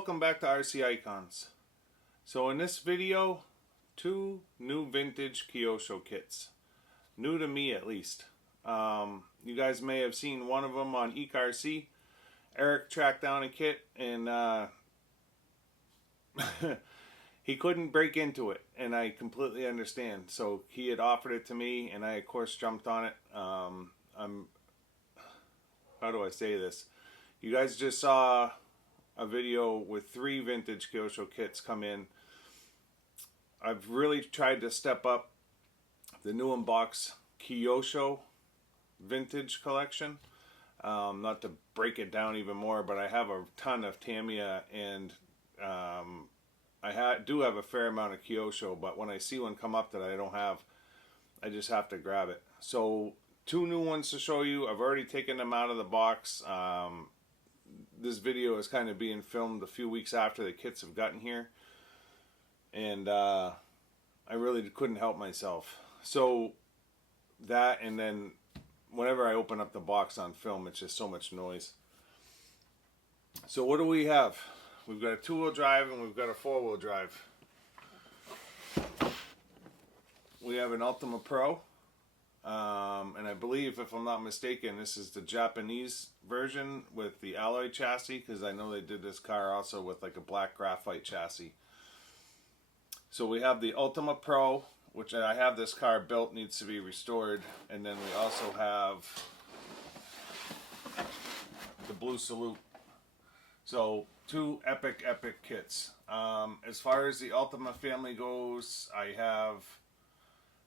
welcome back to RC Icons. So in this video, two new vintage Kyosho kits. New to me at least. You guys may have seen one of them on ECRC. Erick tracked down a kit and he couldn't break into it, and I completely understand. So he had offered it to me and I of course jumped on it. How do I say this? You guys just saw a video with 3 vintage Kyosho kits come in. I've really tried to step up the new unbox Kyosho vintage collection. Not to break it down even more, but I have a ton of Tamiya, and I do have a fair amount of Kyosho, but when I see one come up that I don't have, I just have to grab it. So 2 new ones to show you. I've already taken them out of the box. This video is kind of being filmed a few weeks after the kits have gotten here, and I really couldn't help myself. So that, and then whenever I open up the box on film, it's just so much noise. So what do we have? We've got a 2-wheel drive and we've got a 4-wheel drive. We have an Ultima Pro. And I believe, if I'm not mistaken, this is the Japanese version with the alloy chassis, because I know they did this car also with like a black graphite chassis. So we have the Ultima Pro, which I have this car built, needs to be restored, and then we also have the Blue Salute. So 2 epic kits. As far as the Ultima family goes, I have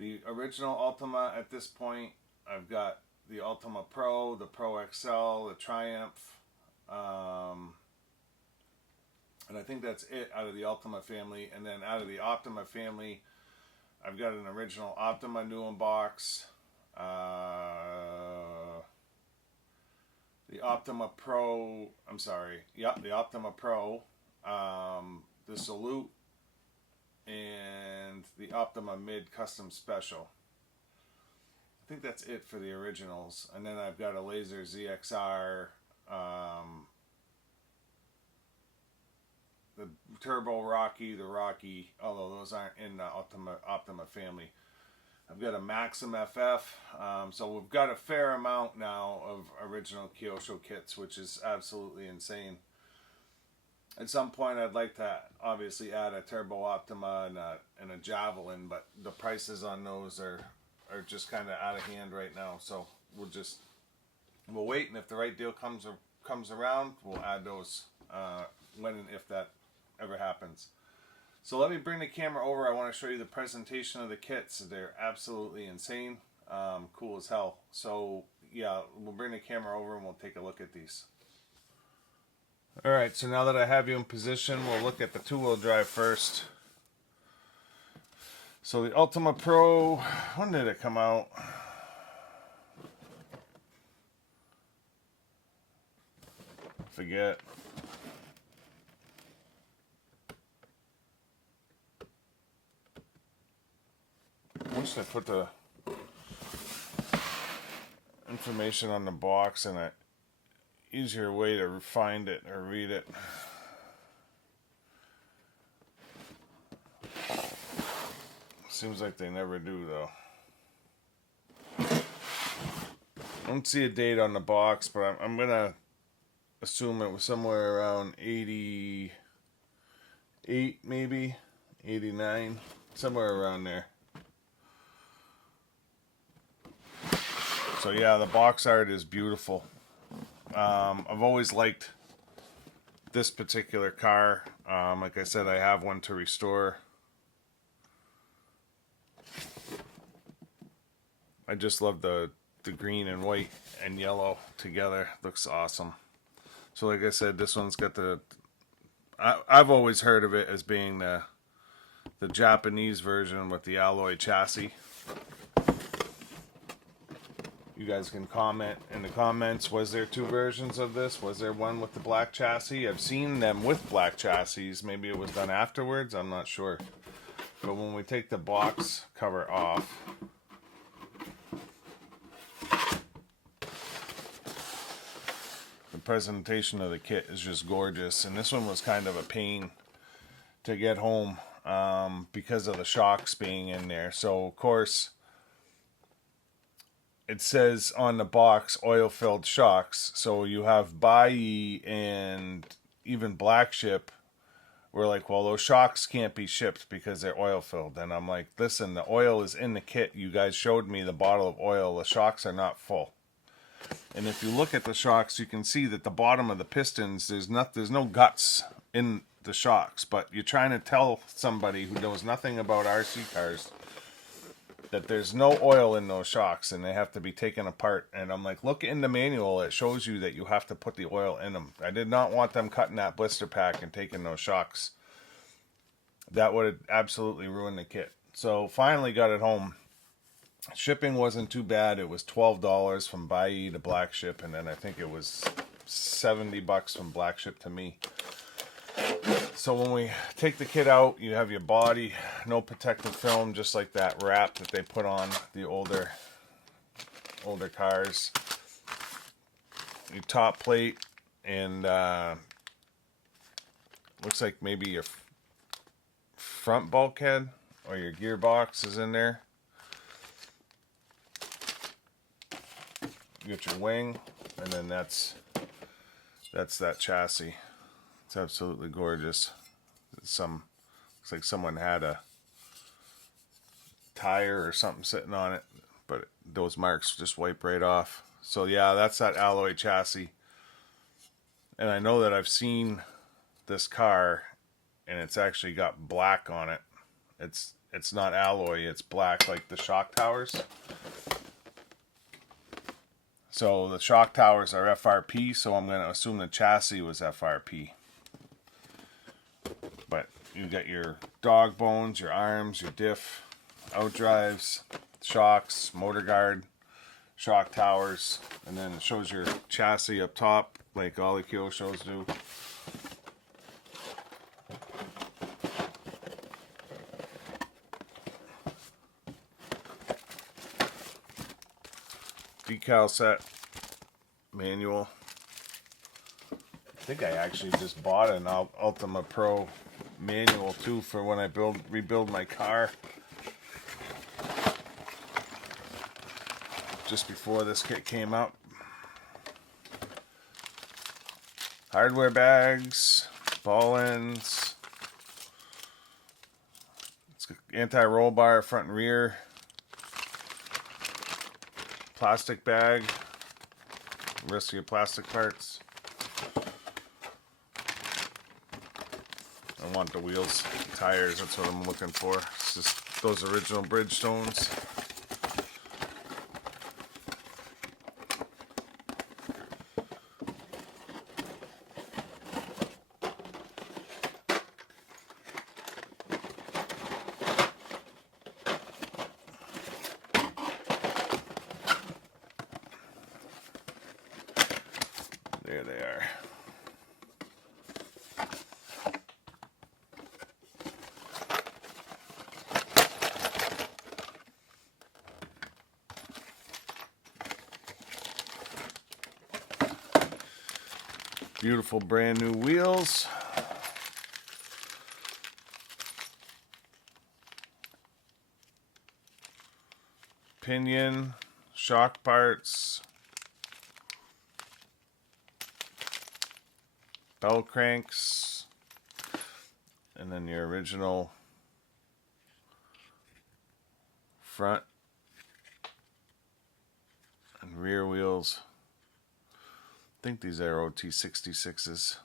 the original Ultima at this point. I've got the Ultima Pro, the Pro XL, the Triumph, and I think that's it out of the Ultima family. And then out of the Optima family, I've got an original Optima new unbox, the Optima Pro, the Optima Pro, the Salute, and the Optima Mid Custom Special. I think that's it for the originals. And then I've got a Laser ZXR, the Turbo Rocky, the Rocky, although those aren't in the Optima family. I've got a Maxim FF, so we've got a fair amount now of original Kyosho kits, which is absolutely insane. At some point I'd like to obviously add a Turbo Optima and a Javelin, but the prices on those are just kind of out of hand right now. So we'll wait, and if the right deal comes around, we'll add those when and if that ever happens. So let me bring the camera over. I want to show you the presentation of the kits. They're absolutely insane, cool as hell. So yeah, we'll bring the camera over and we'll take a look at these. Alright, so now that I have you in position, we'll look at the 2-wheel drive first. So the Ultima Pro, when did it come out? Forget. I wish I put the information on the box and an easier way to find it or read it. Seems like they never do, though. I don't see a date on the box, but I'm gonna assume it was somewhere around 88, maybe 89, somewhere around there. So yeah, the box art is beautiful. I've always liked this particular car. Like I said, I have one to restore. I just love the green and white and yellow together. Looks awesome. So like I said, this one's got I've always heard of it as being the Japanese version with the alloy chassis. You guys can comment in the comments, was there 2 versions of this? Was there one with the black chassis? I've seen them with black chassis. Maybe it was done afterwards, I'm not sure. But when we take the box cover off, the presentation of the kit is just gorgeous. And this one was kind of a pain to get home because of the shocks being in there. So of course it says on the box oil-filled shocks. So you have Bai and even Black Ship. We're like, well, those shocks can't be shipped because they're oil-filled. And I'm like, listen, the oil is in the kit. You guys showed me the bottle of oil. The shocks are not full. And if you look at the shocks, you can see that the bottom of the pistons, there's no guts in the shocks. But you're trying to tell somebody who knows nothing about RC cars that there's no oil in those shocks and they have to be taken apart. And I'm like, look in the manual, it shows you that you have to put the oil in them. I did not want them cutting that blister pack and taking those shocks. That would have absolutely ruined the kit. So finally got it home. Shipping wasn't too bad. It was $12 from Bai to Black Ship, and then I think it was $70 from Black Ship to me. So when we take the kit out, you have your body, no protective film, just like that wrap that they put on the older cars. Your top plate, and looks like maybe your front bulkhead or your gearbox is in there. You get your wing, and then that's that chassis. It's absolutely gorgeous. Looks like someone had a tire or something sitting on it, but those marks just wipe right off. So yeah, that's that alloy chassis. And I know that I've seen this car, and it's actually got black on it. It's not alloy, it's black like the shock towers. So the shock towers are FRP, so I'm going to assume the chassis was FRP. But you get your dog bones, your arms, your diff, outdrives, shocks, motor guard, shock towers, and then it shows your chassis up top like all the Kyoshos do. Decal set, manual. I think I actually just bought an Ultima Pro manual too for when I rebuild my car. Just before this kit came out. Hardware bags, ball ends. It's got anti-roll bar front and rear. Plastic bag, rest of your plastic parts. I want the wheels, tires, that's what I'm looking for. It's just those original Bridgestones. There they are. Beautiful brand new wheels. Pinion, shock parts. Bell cranks, and then your original front and rear wheels. I think these are OT66s.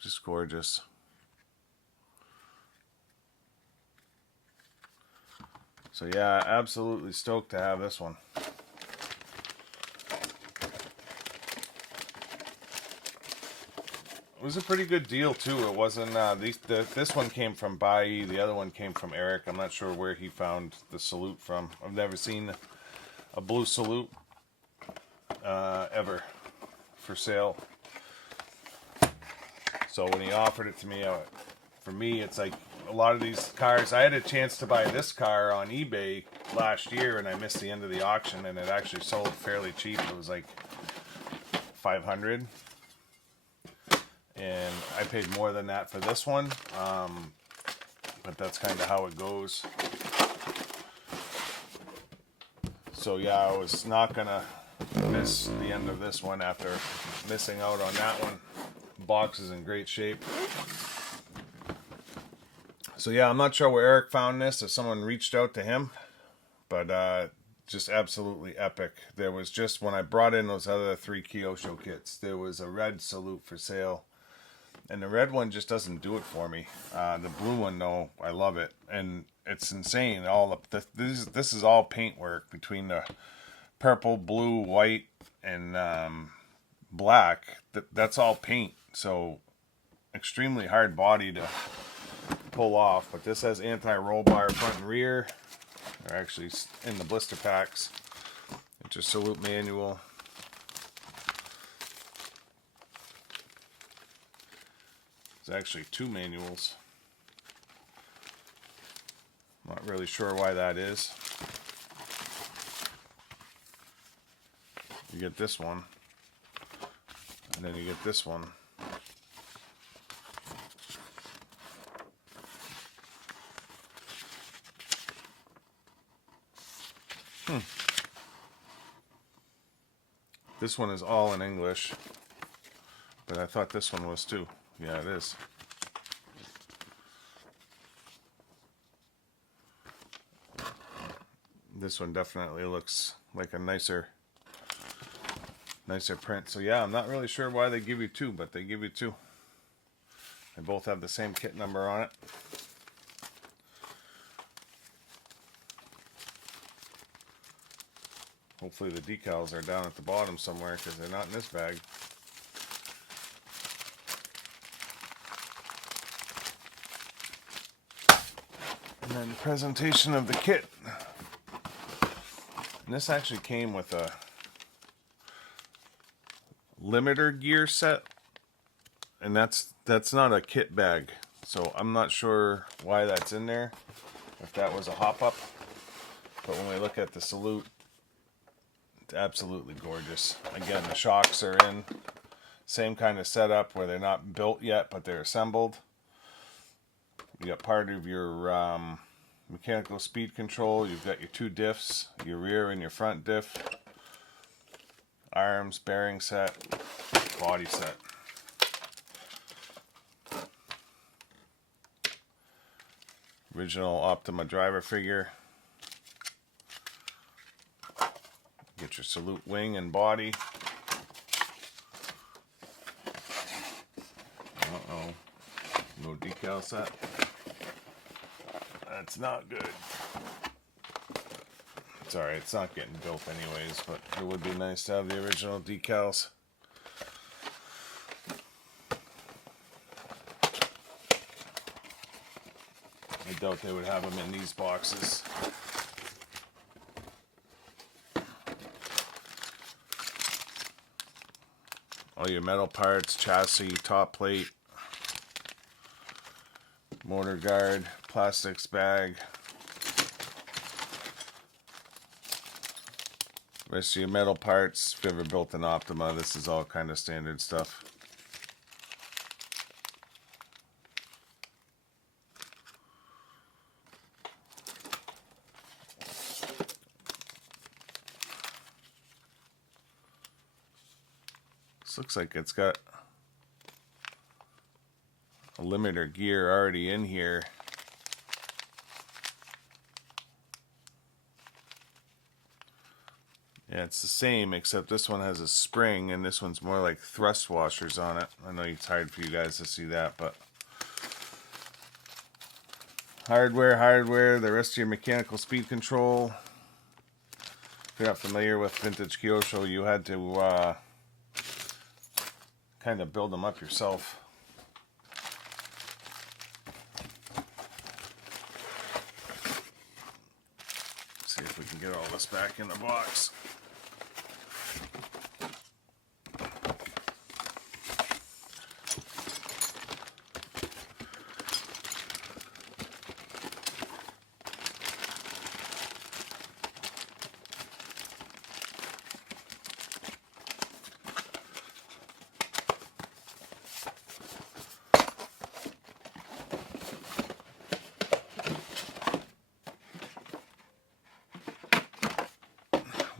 Just gorgeous. So yeah, absolutely stoked to have this one. It was a pretty good deal too. It wasn't this one came from Bai, the other one came from Erick. I'm not sure where he found the Salute from. I've never seen a blue Salute ever for sale. So when he offered it to me, for me it's like a lot of these cars. I had a chance to buy this car on eBay last year, and I missed the end of the auction, and it actually sold fairly cheap. It was like $500, and I paid more than that for this one. But that's kind of how it goes. So yeah, I was not gonna miss the end of this one after missing out on that one. Box is in great shape. So yeah, I'm not sure where Eric found this, if someone reached out to him, but just absolutely epic. There was just, when I brought in those other 3 Kyosho kits, there was a red Salute for sale, and the red one just doesn't do it for me. The blue one, though, I love it, and it's insane. This is all paintwork between the purple, blue, white, and black. That's all paint, so extremely hard body to pull off. But this has anti-roll bar front and rear. They're actually in the blister packs. It's a Salute manual. There's actually 2 manuals. Not really sure why that is. You get this one, and then you get this one. This one is all in English, but I thought this one was too. Yeah, it is. This one definitely looks like a nicer print. So yeah, I'm not really sure why they give you 2, but they give you 2. They both have the same kit number on it. Hopefully the decals are down at the bottom somewhere, because they're not in this bag. And then the presentation of the kit. And this actually came with a limiter gear set, and that's not a kit bag, so I'm not sure why that's in there, if that was a hop-up. But when we look at the Salute, it's absolutely gorgeous. Again, the shocks are in. Same kind of setup where they're not built yet, but they're assembled. You got part of your mechanical speed control. You've got your 2 diffs, your rear and your front diff. Arms, bearing set, body set. Original Ultima driver figure. Get your Salute wing and body. Uh-oh. No decal set. That's not good. It's alright, it's not getting built anyways, but it would be nice to have the original decals. I doubt they would have them in these boxes. All your metal parts, chassis, top plate, motor guard, plastics bag. Rest of your metal parts. If you ever built an Ultima, this is all kind of standard stuff. This looks like it's got a limiter gear already in here. Yeah, it's the same, except this one has a spring and this one's more like thrust washers on it. I know it's hard for you guys to see that, but hardware, the rest of your mechanical speed control. If you're not familiar with vintage Kyosho, you had to kind of build them up yourself. See if we can get all this back in the box.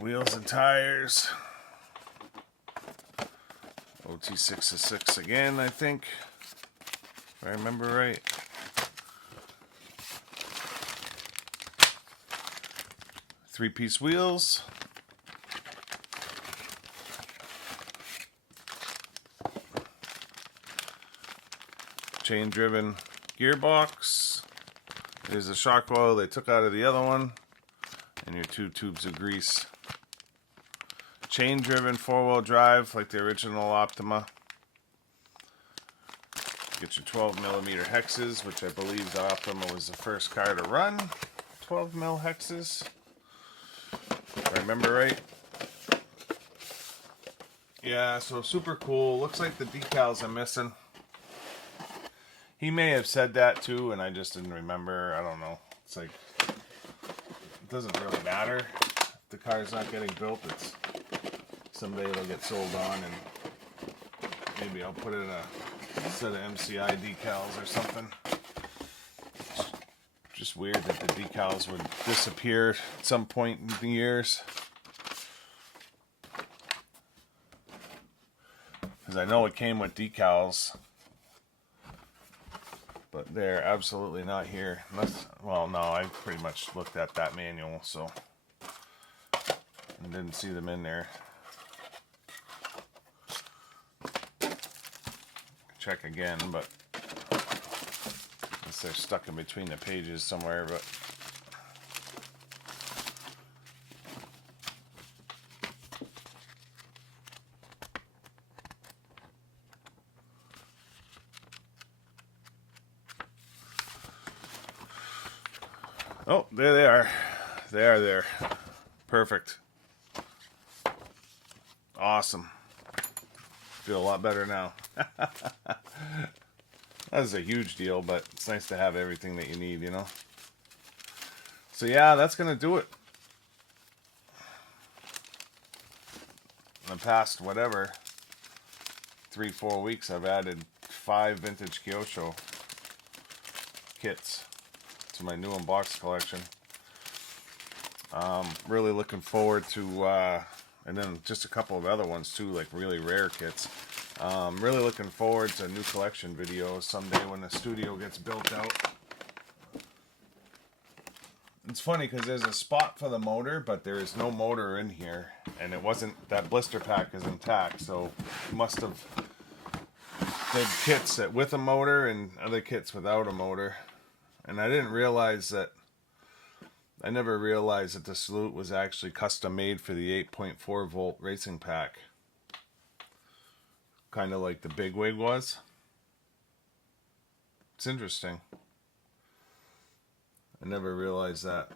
Wheels and tires. OT6 again, I think, if I remember right. Three-piece wheels. Chain-driven gearbox. There's a shock oil they took out of the other one. And your 2 tubes of grease. Chain-driven 4-wheel drive like the original Ultima. Get your 12mm hexes, which I believe the Ultima was the first car to run 12mm hexes. If I remember right. Yeah, so super cool. Looks like the decals are missing. He may have said that too, and I just didn't remember. I don't know. It's like, it doesn't really matter. If the car's not getting built, it's someday it'll get sold on, and maybe I'll put in a set of MCI decals or something. Just weird that the decals would disappear at some point in the years. Because I know it came with decals, but they're absolutely not here. Unless, well, no, I pretty much looked at that manual, so I didn't see them in there. Check again, but unless they're stuck in between the pages somewhere, but oh, there they are. They are there. Perfect. Awesome. Feel a lot better now. That is a huge deal, but it's nice to have everything that you need, you know? So yeah, that's going to do it. In the past, whatever, 3-4 weeks, I've added 5 vintage Kyosho kits to my new unbox collection. Really looking forward to, and then just a couple of other ones too, like really rare kits. Really looking forward to new collection videos someday when the studio gets built out. It's funny because there's a spot for the motor, but there is no motor in here, and it wasn't, that blister pack is intact, so must have did kits that with a motor and other kits without a motor. And I didn't realize that, I never realized that the Salute was actually custom made for the 8.4 volt racing pack. Kind of like the Bigwig was. It's interesting. I never realized that.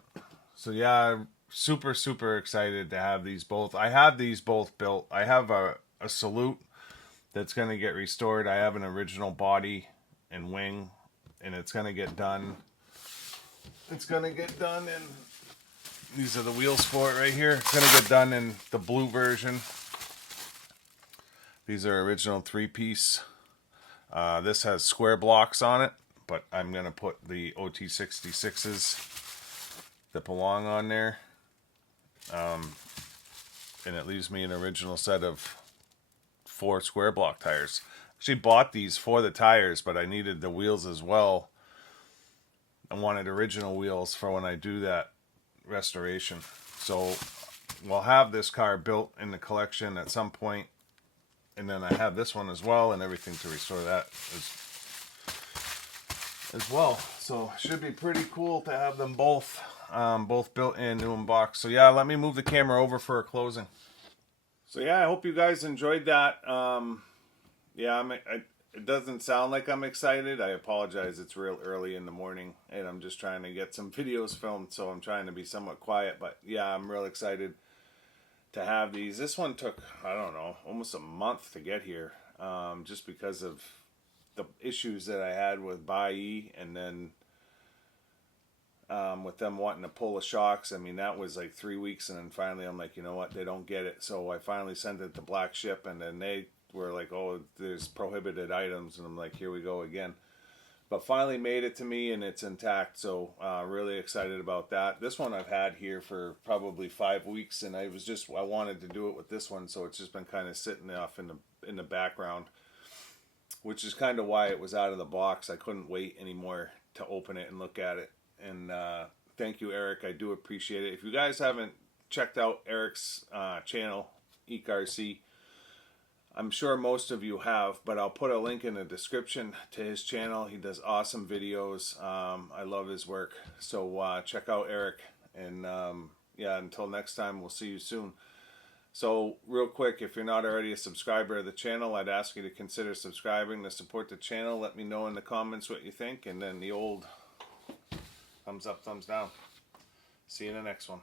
So yeah, super excited to have these both. I have these both built. I have a Salute that's going to get restored. I have an original body and wing, and it's going to get done. It's going to get done in, these are the wheels for it right here. It's going to get done in the blue version. These are original 3-piece. This has square blocks on it, but I'm going to put the OT66s that belong on there. And it leaves me an original set of 4 square block tires. Actually bought these for the tires, but I needed the wheels as well. I wanted original wheels for when I do that restoration. So we'll have this car built in the collection at some point. And then I have this one as well and everything to restore that as well. So it should be pretty cool to have them both built in, new unbox. So yeah, let me move the camera over for a closing. So yeah, I hope you guys enjoyed that. Yeah, it doesn't sound like I'm excited. I apologize. It's real early in the morning and I'm just trying to get some videos filmed, so I'm trying to be somewhat quiet. But yeah, I'm real excited to have these. This one took, I don't know, almost a month to get here, just because of the issues that I had with Bai, and then with them wanting to pull the shocks. I mean, that was like 3 weeks, and then finally I'm like, you know what, they don't get it. So I finally sent it to Black Ship, and then they were like, oh, there's prohibited items, and I'm like, here we go again. but finally made it to me and it's intact. So really excited about that. This one I've had here for probably 5 weeks, and I wanted to do it with this one, so it's just been kind of sitting off in the background, which is kind of why it was out of the box. I couldn't wait anymore to open it and look at it. And thank you, Erick. I do appreciate it. If you guys haven't checked out Erick's channel, ECRC, I'm sure most of you have, but I'll put a link in the description to his channel. He does awesome videos. I love his work. So check out Erick. And yeah, until next time, we'll see you soon. So real quick, if you're not already a subscriber of the channel, I'd ask you to consider subscribing to support the channel. Let me know in the comments what you think, and then the old thumbs up, thumbs down. See you in the next one.